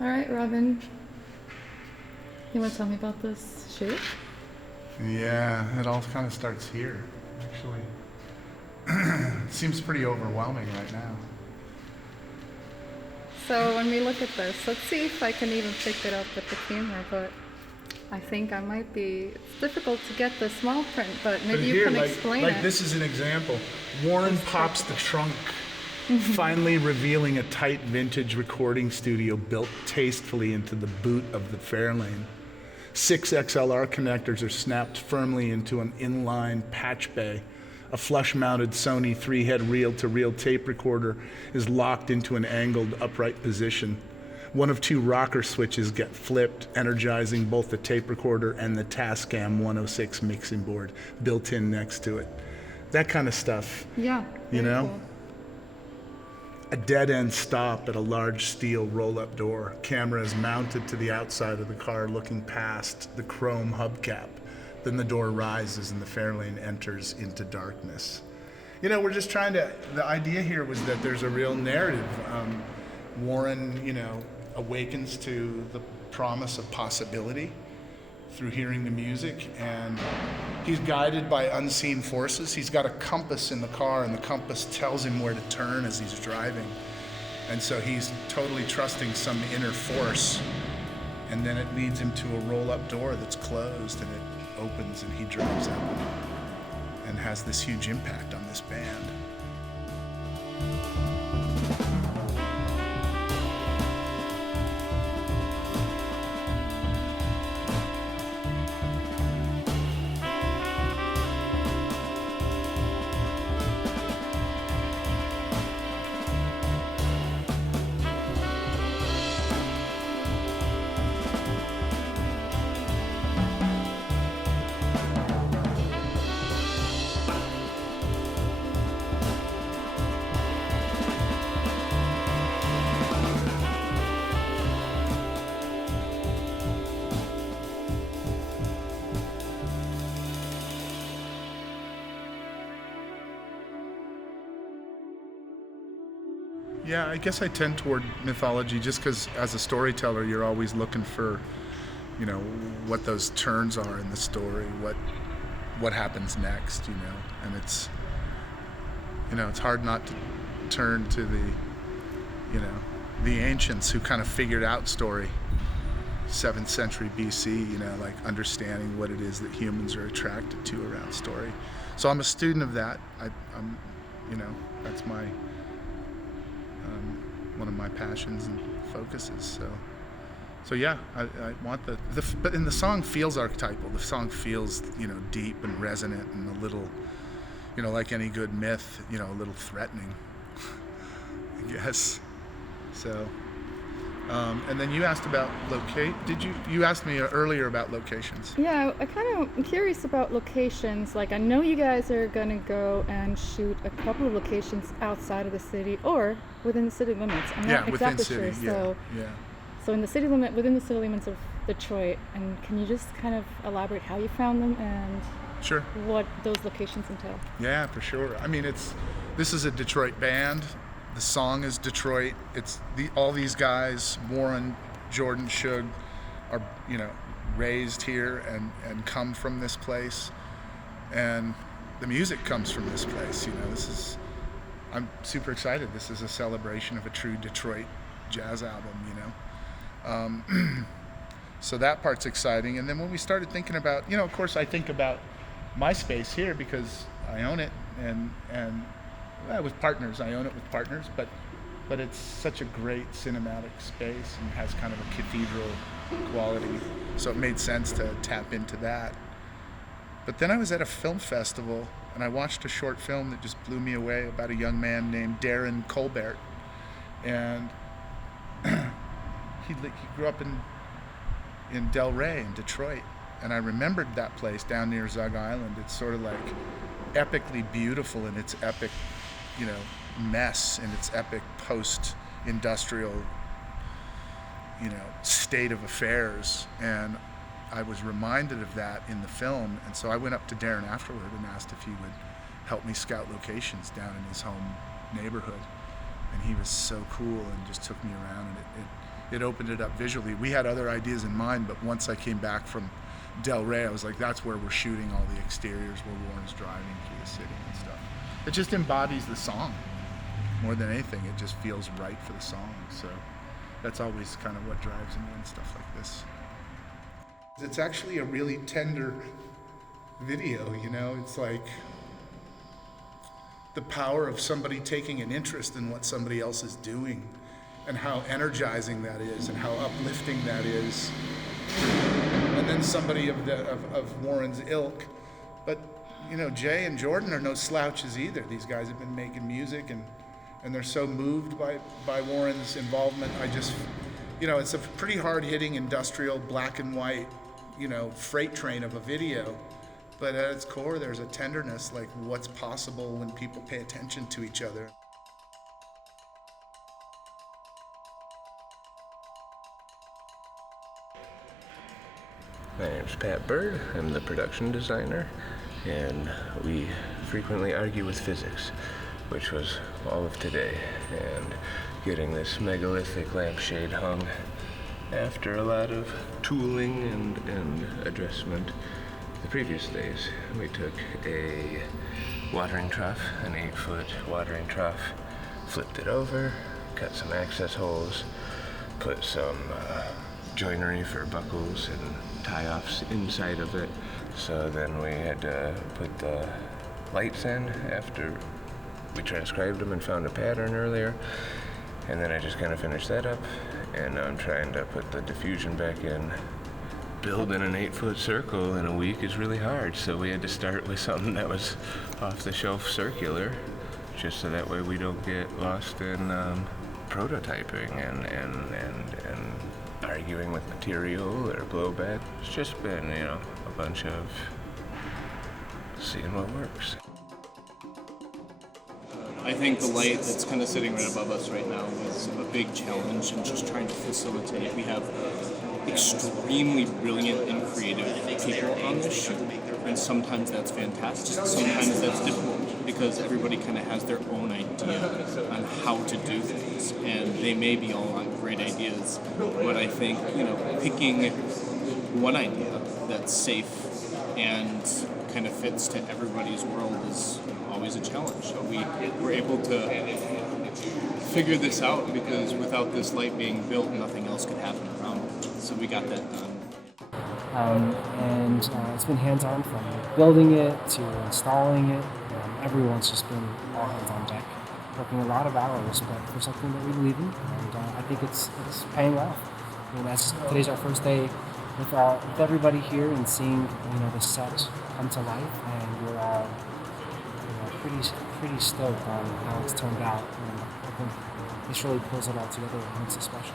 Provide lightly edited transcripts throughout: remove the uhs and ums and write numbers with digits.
All right, Robin. You want to tell me about this shoot? Yeah, it all kind of starts here, actually. It seems pretty overwhelming right now. So when we look at this, let's see if I can even pick it up with the camera, but I think I might be, it's difficult to get the small print, but maybe you can explain it. This is an example. Warren pops the trunk, finally revealing a tight vintage recording studio built tastefully into the boot of the Fairlane. 6 XLR connectors are snapped firmly into an inline patch bay. A flush-mounted Sony 3-head reel-to-reel tape recorder is locked into an angled upright position. One of 2 rocker switches get flipped, energizing both the tape recorder and the Tascam 106 mixing board built in next to it. That kind of stuff. Yeah. You know? Cool. A dead-end stop at a large steel roll-up door. Camera is mounted to the outside of the car, looking past the chrome hubcap. Then the door rises and the Fairlane enters into darkness. You know, we're just trying to, the idea here was that there's a real narrative. Warren, awakens to the promise of possibility through hearing the music, and he's guided by unseen forces. He's got a compass in the car, and the compass tells him where to turn as he's driving. And so he's totally trusting some inner force, and then it leads him to a roll-up door that's closed, and it opens, and he drives out and has this huge impact on this band. Yeah, I guess I tend toward mythology just because as a storyteller, you're always looking for, what those turns are in the story, what happens next, and it's hard not to turn to the ancients who kind of figured out story, 7th century BC, like understanding what it is that humans are attracted to around story. So I'm a student of that. I'm that's my one of my passions and focuses. So yeah, I want but and the song feels archetypal. The song feels deep and resonant and a little, like any good myth, a little threatening, I guess. So, and then you asked about you asked me earlier about locations. Yeah, I'm curious about locations. Like, I know you guys are gonna go and shoot a couple of locations outside of the city or within the city limits. I'm not exactly sure. So in the city within the city limits of Detroit, and can you just kind of elaborate how you found them and Sure. what those locations entail? Yeah, for sure. I mean, this is a Detroit band. The song is Detroit. It's all these guys, Warren, Jordan, Schug, are raised here and come from this place, and the music comes from this place. I'm super excited. This is a celebration of a true Detroit jazz album. So that part's exciting. And then when we started thinking about, of course, I think about my space here because I own it, and with partners. I own it with partners, but it's such a great cinematic space and has kind of a cathedral quality. So it made sense to tap into that. But then I was at a film festival and I watched a short film that just blew me away about a young man named Darren Colbert. And he grew up in Del Rey in Detroit. And I remembered that place down near Zug Island. It's sort of like epically beautiful in its epic, mess and its epic post-industrial, state of affairs. And I was reminded of that in the film. And so I went up to Darren afterward and asked if he would help me scout locations down in his home neighborhood. And he was so cool and just took me around. And it opened it up visually. We had other ideas in mind, but once I came back from Del Rey, I was like, that's where we're shooting all the exteriors, where Warren's driving through the city and stuff. It just embodies the song more than anything. It just feels right for the song. So that's always kind of what drives me and stuff like this. It's actually a really tender video, you know? It's like the power of somebody taking an interest in what somebody else is doing, and how energizing that is, and how uplifting that is. And then somebody of Warren's ilk. But, you know, Jay and Jordan are no slouches either. These guys have been making music, and they're so moved by Warren's involvement. I just, you know, it's a pretty hard-hitting industrial black and white, you know, freight train of a video. But at its core, there's a tenderness, like what's possible when people pay attention to each other. My name's Pat Bird. I'm the production designer, and we frequently argue with physics, which was all of today, and getting this megalithic lampshade hung after a lot of tooling and adjustment. The previous days, we took a watering trough, an 8-foot watering trough, flipped it over, cut some access holes, put some joinery for buckles and tie-offs inside of it. So then we had to put the lights in after we transcribed them and found a pattern earlier. And then I just kind of finished that up, and now I'm trying to put the diffusion back in. Building an 8-foot circle in a week is really hard, so we had to start with something that was off-the-shelf circular, just so that way we don't get lost in prototyping and arguing with material or blowback. It's just been, you know, a bunch of seeing what works. I think the light that's kind of sitting right above us right now is a big challenge and just trying to facilitate. We have extremely brilliant and creative people on this shoot, and sometimes that's fantastic, sometimes that's difficult, because everybody kind of has their own idea on how to do things, and they may be all on great ideas, but I think, you know, picking one idea that's safe and kind of fits to everybody's world is always a challenge. So we were able to figure this out, because without this light being built, nothing else could happen around it. So we got that done. It's been hands-on from building it to installing it. Everyone's just been all hands on deck, working a lot of hours, but for something that we believe in, and I think it's paying off. I mean, today's our first day with everybody here and seeing, you know, the set come to life, and we're all, you know, pretty stoked on how it's turned out. And I think this really pulls it all together and makes it special.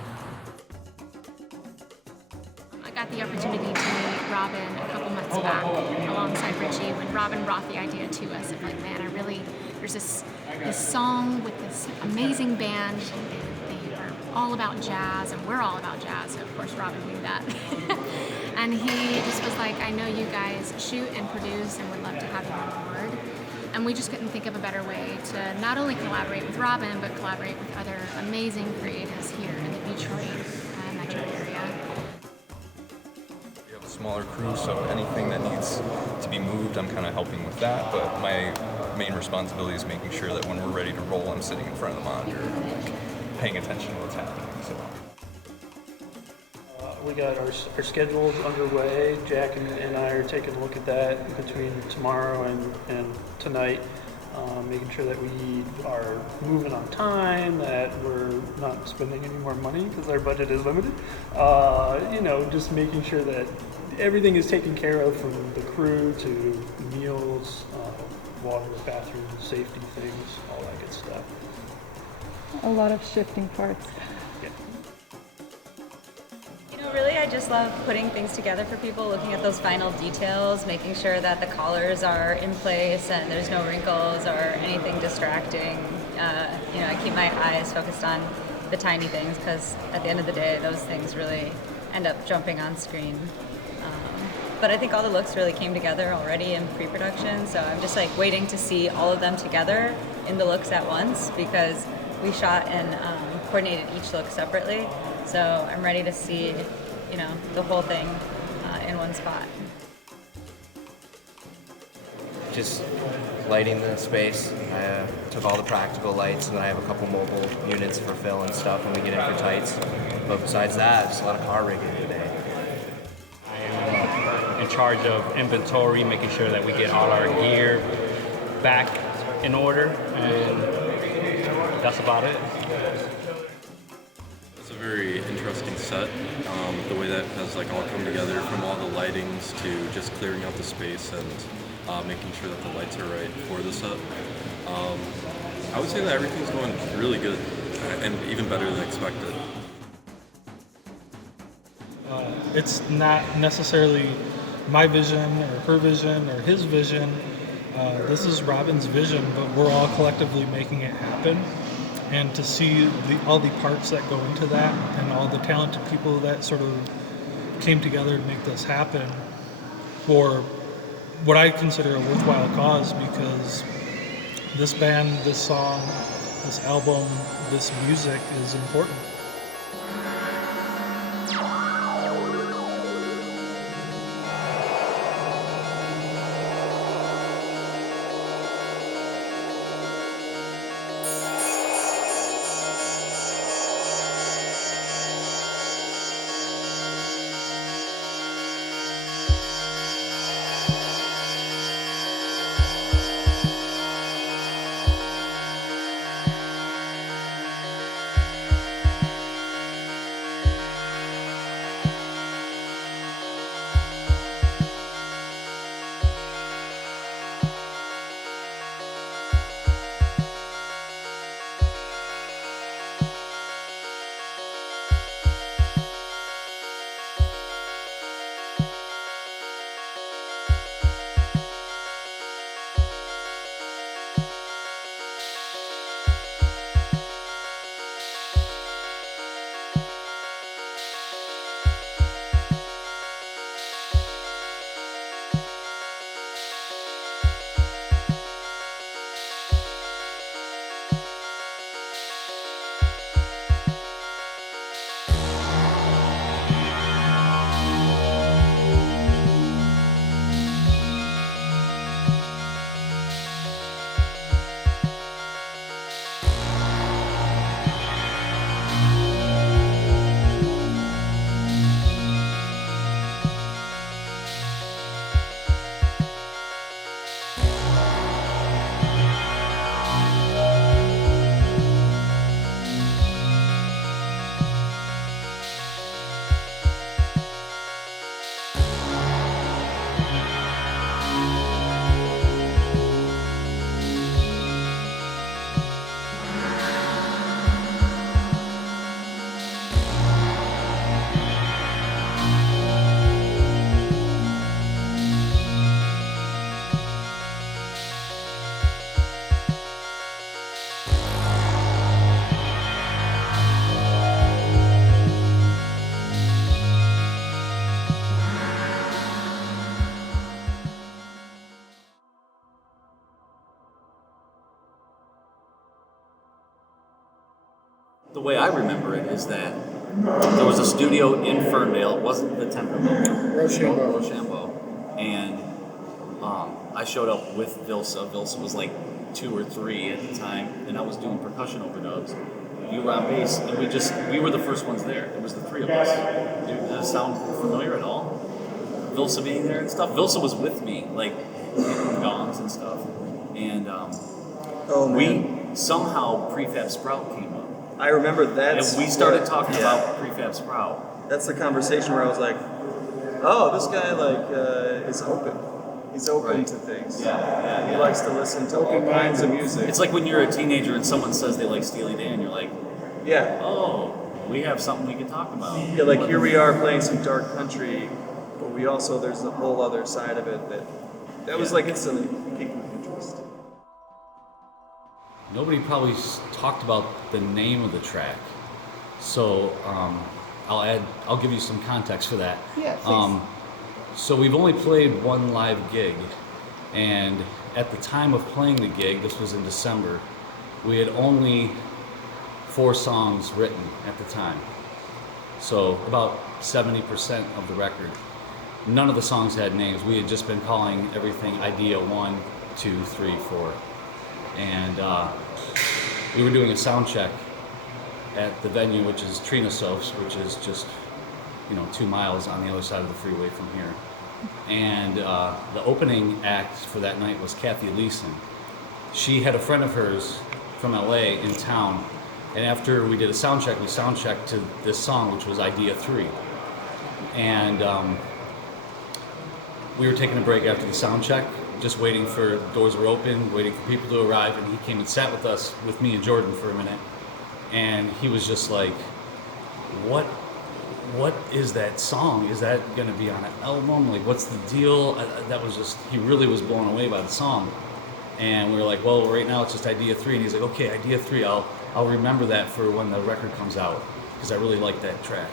I got the opportunity to meet Robin a couple months back alongside Richie when Robin brought the idea to us of like, man, there's this song with this amazing band. They are all about jazz, and we're all about jazz, so of course Robin knew that. And he just was like, I know you guys shoot and produce and would love to have you on board. And we just couldn't think of a better way to not only collaborate with Robin, but collaborate with other amazing creatives here in the Detroit metro area. We have a smaller crew, so anything that needs to be moved, I'm kind of helping with that. But my main responsibility is making sure that when we're ready to roll, I'm sitting in front of the monitor, paying attention to what's happening. So. We got our schedules underway. Jack and I are taking a look at that between tomorrow and tonight, making sure that we are moving on time, that we're not spending any more money because our budget is limited. You know, just making sure that everything is taken care of, from the crew to meals, water, bathroom, safety things, all that good stuff. A lot of shifting parts. Really, I just love putting things together for people, looking at those final details, making sure that the collars are in place and there's no wrinkles or anything distracting. You know, I keep my eyes focused on the tiny things, because at the end of the day, those things really end up jumping on screen. But I think all the looks really came together already in pre-production, so I'm just like waiting to see all of them together in the looks at once, because we shot and coordinated each look separately. So I'm ready to see, the whole thing in one spot. Just lighting the space. I took all the practical lights, and then I have a couple mobile units for fill and stuff when we get in for tights. But besides that, just a lot of car rigging today. I'm in charge of inventory, making sure that we get all our gear back in order, and that's about it. It's a very interesting set. The way that has all come together, from all the lightings to just clearing out the space and making sure that the lights are right for the set. I would say that everything's going really good and even better than expected. It's not necessarily my vision or her vision or his vision. This is Robin's vision, but we're all collectively making it happen. And to see all the parts that go into that and all the talented people that sort of came together to make this happen for what I consider a worthwhile cause, because this band, this song, this album, this music is important. The way I remember it is that there was a studio in Ferndale. It wasn't the Temperville. Rochambeau. And I showed up with Vilsa. Vilsa was like 2 or 3 at the time, and I was doing percussion overdubs. You were on bass, and we were the first ones there. It was the 3 of us. Did that sound familiar at all? Vilsa being there and stuff. Vilsa was with me, like gongs and stuff. And somehow Prefab Sprout came up. I remember that. And we started talking about Prefab Sprout. That's the conversation where I was like, oh, this guy is open. He's open to things. Yeah. He likes to listen to all kinds of music. It's like when you're a teenager and someone says they like Steely Dan, you're like, yeah. Oh, we have something we can talk about. Yeah, like here we are playing some dark country, but we also, there's a whole other side of it that was like instantly piqued my interest. Nobody probably talked about the name of the track, so I'll give you some context for that. Yeah, please. So we've only played one live gig, and at the time of playing the gig, this was in December, we had only 4 songs written at the time. So about 70% of the record. None of the songs had names. We had just been calling everything Idea 1, 2, 3, 4. And we were doing a sound check at the venue, which is Trinasos, which is just 2 miles on the other side of the freeway from here. And the opening act for that night was Kathy Leeson. She had a friend of hers from LA in town, and after we did a sound check, we sound checked to this song, which was Idea 3. And we were taking a break after the sound check, just waiting for doors were open, waiting for people to arrive, and he came and sat with us, with me and Jordan for a minute, and he was just like, what is that song? Is that going to be on an album? Like, what's the deal? That was just, he really was blown away by the song. And we were like, well, right now it's just Idea 3. And he's like, okay, Idea 3, I'll remember that for when the record comes out, because I really like that track.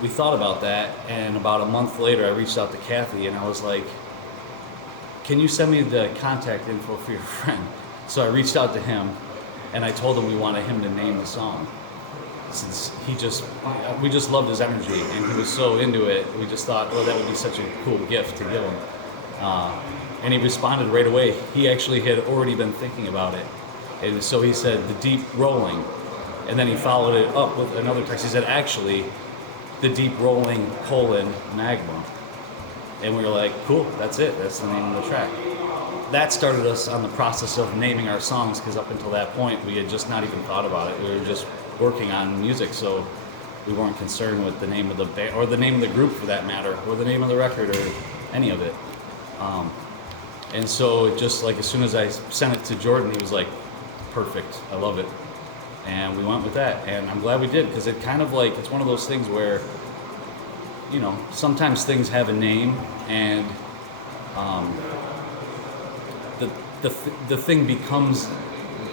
We thought about that, and about a month later, I reached out to Kathy, and I was like, can you send me the contact info for your friend? So I reached out to him, and I told him we wanted him to name the song. Since we just loved his energy, and he was so into it, we just thought, that would be such a cool gift to give him. And he responded right away. He actually had already been thinking about it. And so he said, the deep rolling. And then he followed it up with another text. He said, actually, the deep rolling, Magma. And we were like, cool, that's it. That's the name of the track. That started us on the process of naming our songs, because up until that point, we had just not even thought about it. We were just working on music, so we weren't concerned with the name of the band, or the name of the group for that matter, or the name of the record, or any of it. And so just like as soon as I sent it to Jordan, he was like, perfect, I love it. And we went with that, and I'm glad we did, because it kind of like, it's one of those things where, sometimes things have a name, and the thing becomes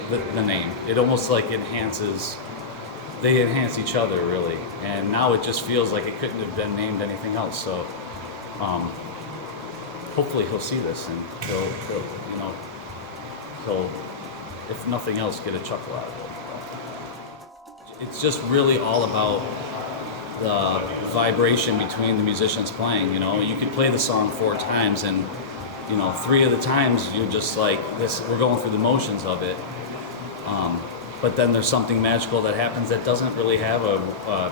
the name. It almost like they enhance each other, really. And now it just feels like it couldn't have been named anything else. So hopefully he'll see this, and he'll, if nothing else, get a chuckle out of it. It's just really all about the vibration between the musicians playing. You could play the song 4 times, and 3 of the times you're just like this. We're going through the motions of it. But then there's something magical that happens that doesn't really have a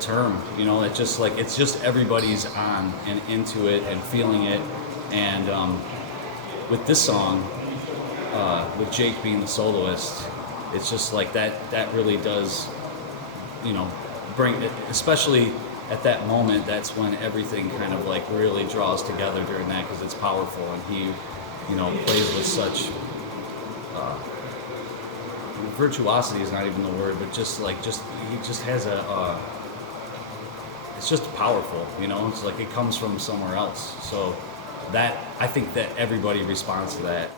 term. It's just everybody's on and into it and feeling it. And with this song, with Jake being the soloist, it's just like that really does, bring it, especially at that moment. That's when everything kind of like really draws together during that, because it's powerful, and he, plays with such virtuosity is not even the word, but he just has it's just powerful, it's like it comes from somewhere else. So that, I think that everybody responds to that.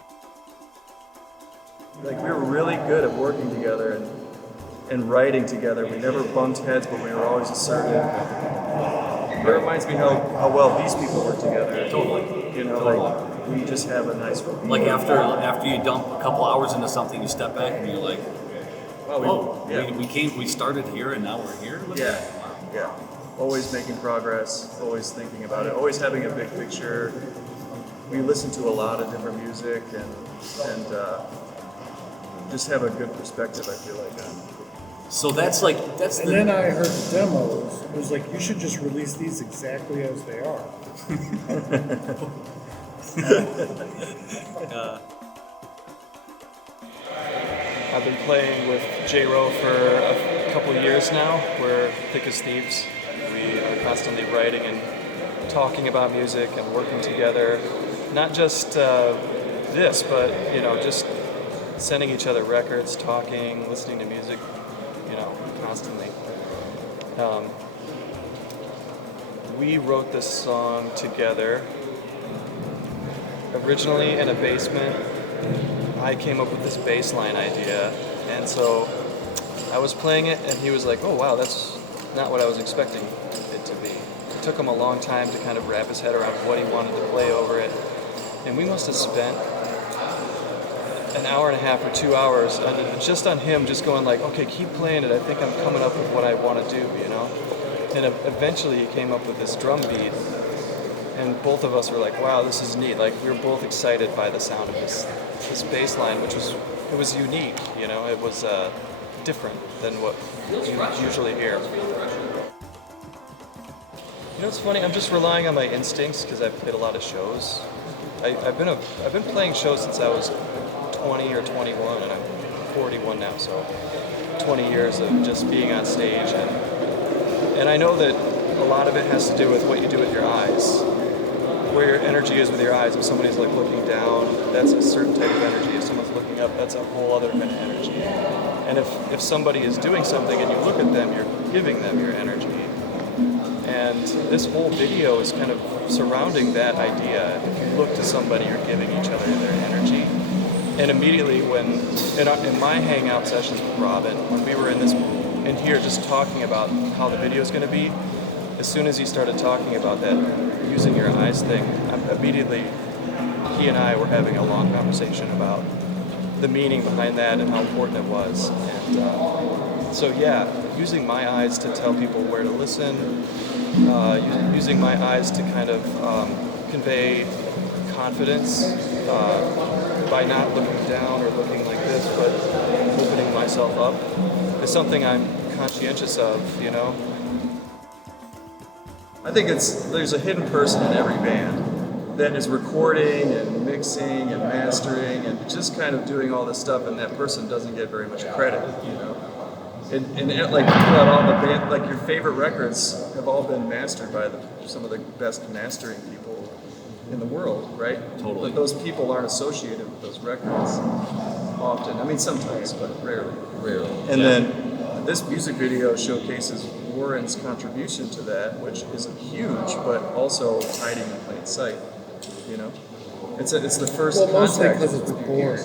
Like, we were really good at working together and writing together. We never bumped heads, but we were always assertive. It reminds me how well these people work together. Totally. Like, we just have a nice rapport. Like after you dump a couple hours into something, you step back and you're like, we started here and now we're here. Yeah. Always making progress, always thinking about it, always having a big picture. We listen to a lot of different music and just have a good perspective, I feel like. So that's And then I heard the demos. It was like, you should just release these exactly as they are. I've been playing with Rowe for a couple years now. We're thick as thieves. We are constantly writing and talking about music and working together. Not just this, but just sending each other records, talking, listening to music, constantly. We wrote this song together. Originally in a basement, I came up with this bass line idea, and so I was playing it, and he was like, oh wow, that's not what I was expecting it to be. It took him a long time to kind of wrap his head around what he wanted to play over it, and we must have spent an hour and a half or 2 hours, and just on him, just going like, okay, keep playing it. I think I'm coming up with what I want to do, you know. And eventually, he came up with this drum beat, and both of us were like, wow, this is neat. Like, we were both excited by the sound of this bass line, which was unique, you know. It was different than what you usually hear. You know, it's funny. I'm just relying on my instincts because I've played a lot of shows. I've been playing shows since I was 20 or 21, and I'm 41 now, so 20 years of just being on stage, and I know that a lot of it has to do with what you do with your eyes, where your energy is with your eyes. If somebody's like looking down, that's a certain type of energy. If someone's looking up, that's a whole other kind of energy. And if somebody is doing something and you look at them, you're giving them your energy. And this whole video is kind of surrounding that idea. If you look to somebody, you're giving each other their energy. And immediately when, in my hangout sessions with Robin, when we were in here just talking about how the video is going to be, as soon as he started talking about that using your eyes thing, immediately he and I were having a long conversation about the meaning behind that and how important it was. And so yeah, using my eyes to tell people where to listen, using my eyes to kind of convey confidence by not looking down or looking like this, but opening myself up is something I'm conscientious of, you know. I think there's a hidden person in every band that is recording and mixing and mastering and just kind of doing all this stuff, and that person doesn't get very much credit, you know. And like think about all the band, like your favorite records have all been mastered by some of the best mastering people in the world, right? Totally. But those people aren't associated with those records often. I mean, sometimes, but rarely. Rarely. And then this music video showcases Warren's contribution to that, which isn't huge, but also hiding in plain sight. You know, it's the first well, mostly contact. because it's boring.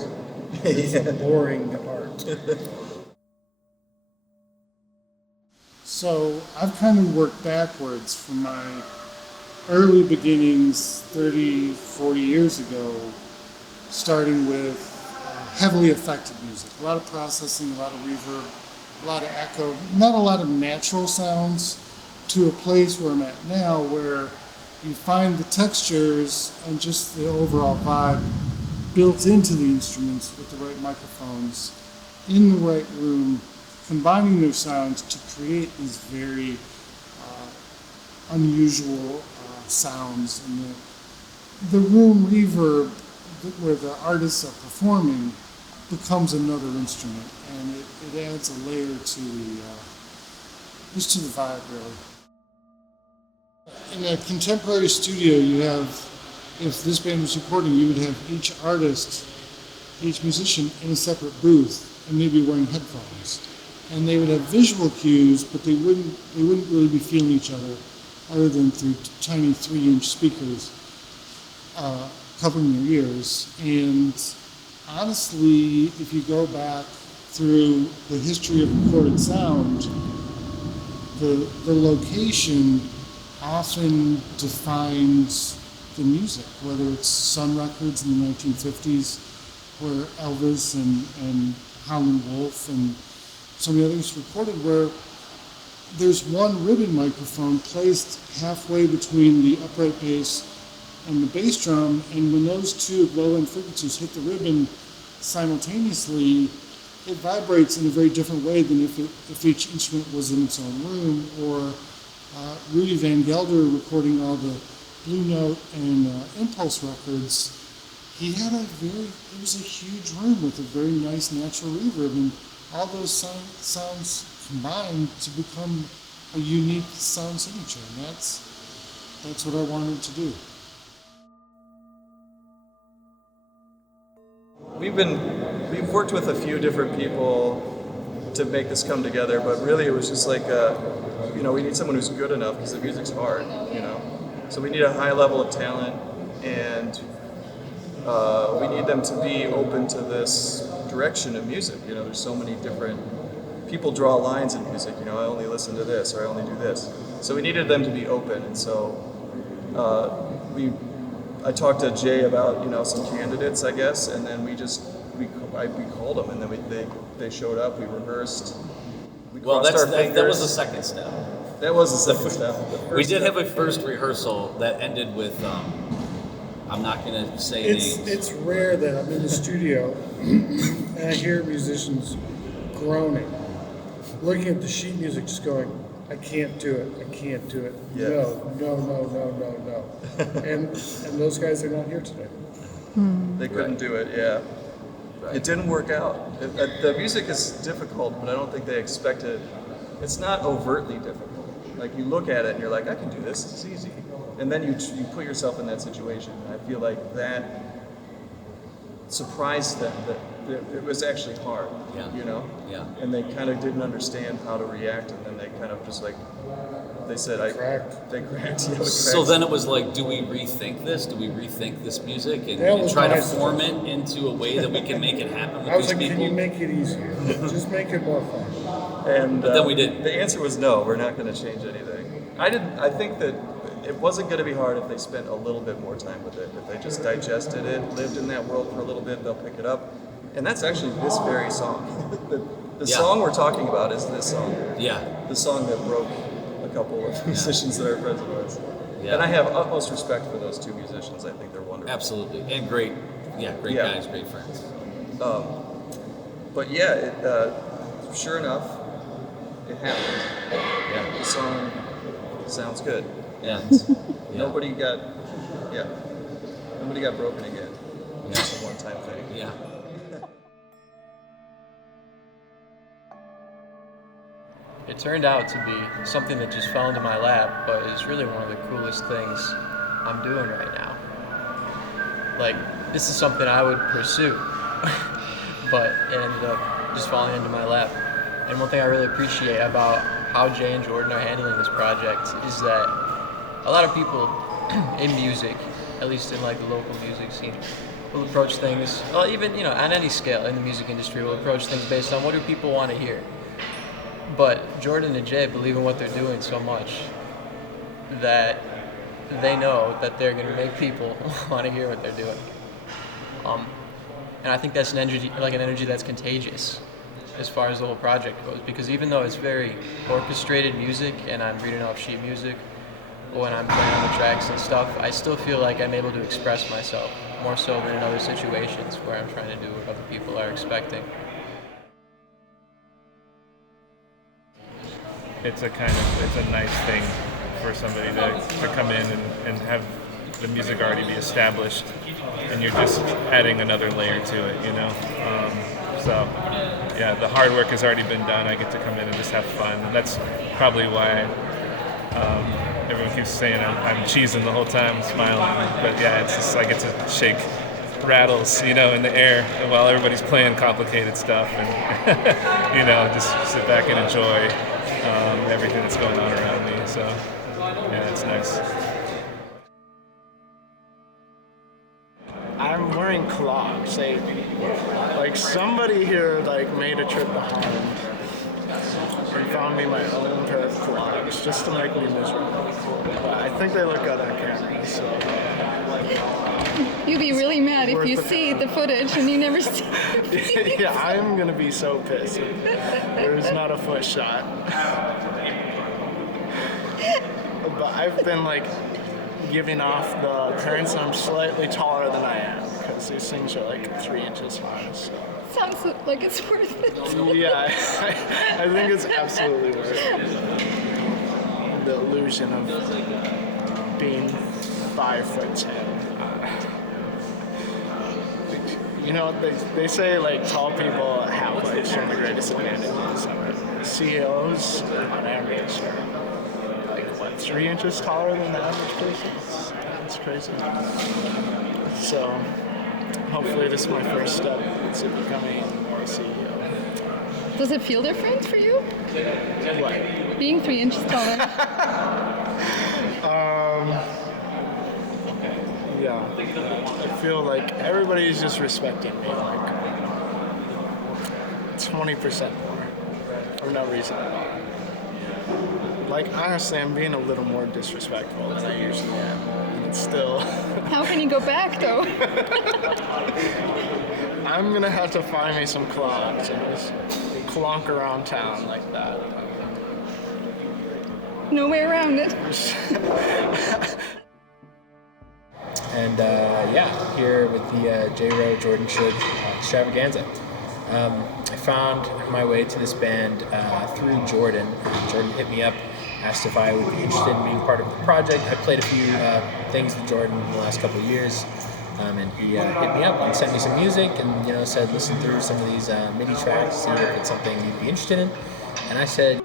It's a boring art. So I've kind of worked backwards from my early beginnings 30, 40 years ago, starting with heavily affected music. A lot of processing, a lot of reverb, a lot of echo, not a lot of natural sounds, to a place where I'm at now where you find the textures and just the overall vibe built into the instruments with the right microphones in the right room, combining their sounds to create these very unusual sounds. And the room reverb where the artists are performing becomes another instrument, and it adds a layer to just to the vibe, really. In a contemporary studio, you have, if this band was recording, you would have each artist, each musician in a separate booth and maybe wearing headphones. And they would have visual cues, but they wouldn't really be feeling each other other than through tiny 3-inch speakers covering their ears. And honestly, if you go back through the history of recorded sound, the location often defines the music, whether it's Sun Records in the 1950s, where Elvis and Howlin' Wolf and so many others recorded, where there's one ribbon microphone placed halfway between the upright bass and the bass drum, and when those two low-end frequencies hit the ribbon simultaneously, it vibrates in a very different way than if each instrument was in its own room. Or Rudy Van Gelder recording all the Blue Note and Impulse records, he had it was a huge room with a very nice natural reverb, and all those sounds combined to become a unique sound signature, and that's what I wanted to do. We've worked with a few different people to make this come together, but really it was just like, we need someone who's good enough because the music's hard, So we need a high level of talent, and we need them to be open to this direction of music. There's so many different people draw lines in music. I only listen to this, or I only do this. So we needed them to be open, and so I talked to Jay about some candidates, I guess, and then we just we called them, and then they showed up. We rehearsed. We Well, crossed our that fingers. was the second step. That was the second step. We did have a first rehearsal that ended with, I'm not going to say names. It's rare that I'm in the studio and I hear musicians groaning, looking at the sheet music, just going, "I can't do it. I can't do it. Yeah. No." and those guys are not here today. They couldn't do it, yeah. It didn't work out. The music is difficult, but I don't think they expected. It's not overtly difficult. Like, you look at it and you're like, I can do this, this is easy. And then you put yourself in that situation. And I feel like that surprised them, that it was actually hard, you know? Yeah. And they kind of didn't understand how to react, and then they kind of just like, they said, They cracked. Yeah, they cracked. So then it was like, do we rethink this? Do we rethink this music and, That was try to my form it into a way that we can make it happen with I was these like, people? can you make it easier? Just make it more fun. And But then we didn't. The answer was no. We're not going to change anything. I think that it wasn't going to be hard if they spent a little bit more time with it. If they just digested it, lived in that world for a little bit, they'll pick it up. And that's actually this very song. The song we're talking about is this song. Yeah. The song that broke a couple of musicians that are friends of ours. Yeah. And I have utmost respect for those two musicians. I think they're wonderful. Absolutely. And great guys, great friends. But yeah, sure enough, it happened. Yeah. The song sounds good. Yeah. Nobody got broken again. Yeah. Just a one-time thing. Yeah. It turned out to be something that just fell into my lap, but is really one of the coolest things I'm doing right now. Like, this is something I would pursue, but it ended up just falling into my lap. And one thing I really appreciate about how Jay and Jordan are handling this project is that a lot of people in music, at least in like the local music scene, will approach things, well, even, on any scale in the music industry, will approach things based on what do people want to hear. But Jordan and Jay believe in what they're doing so much that they know that they're going to make people want to hear what they're doing. And I think that's an energy that's contagious as far as the whole project goes, because even though it's very orchestrated music and I'm reading off sheet music when I'm playing on the tracks and stuff, I still feel like I'm able to express myself more so than in other situations where I'm trying to do what other people are expecting. It's a nice thing for somebody to come in and have the music already be established, and you're just adding another layer to it, So, yeah, the hard work has already been done. I get to come in and just have fun, and that's probably why everyone keeps saying I'm cheesing the whole time, smiling. But yeah, it's just I get to shake rattles, in the air while everybody's playing complicated stuff, and just sit back and enjoy everything that's going on around me. So, yeah, it's nice. I'm wearing clogs. Somebody here made a trip to Holland and found me my own pair of clogs just to make me miserable. But I think they look good on camera, so. You'll be really mad if you see the footage and you never see it. Yeah, I'm gonna be so pissed. There's not a foot shot. But I've been giving off the appearance I'm slightly taller than I am because these things are 3 inches high. So. Sounds like it's worth it. Yeah, I think it's absolutely worth it. The illusion of being 5'10". They say tall people have some of the greatest advantages. CEOs on average are 3 inches taller than the average person. It's crazy. So hopefully this is my first step to becoming a CEO. Does it feel different for you? What? Being 3 inches taller. Yeah. I feel like everybody's just respecting me 20% more for no reason at all. Honestly, I'm being a little more disrespectful than I usually am. And it's still... How can you go back, though? I'm gonna have to find me some clogs and just clonk around town like that. No way around it. And here with the J. Rowe Jordan Schug extravaganza. I found my way to this band through Jordan. Jordan hit me up, asked if I would be interested in being part of the project. I played a few things with Jordan in the last couple of years, and he hit me up and sent me some music and said listen through some of these MIDI tracks, see if it's something you'd be interested in. And I said,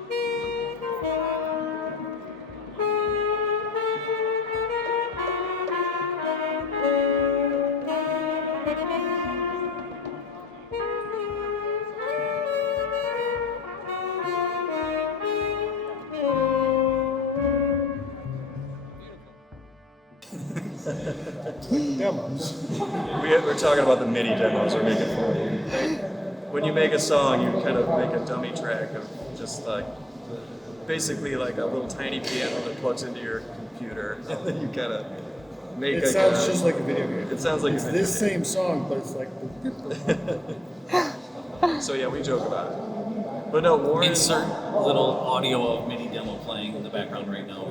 Demos. We're talking about the MIDI demos we're making for you. When you make a song, you kind of make a dummy track of just like, basically like a little tiny piano that plugs into your computer, and then you kind of make It sounds just like a video game. It sounds like it's a video this game. same song, but it's like. So yeah, we joke about it. But no, Warren. Insert little audio of MIDI demo playing in the background right now.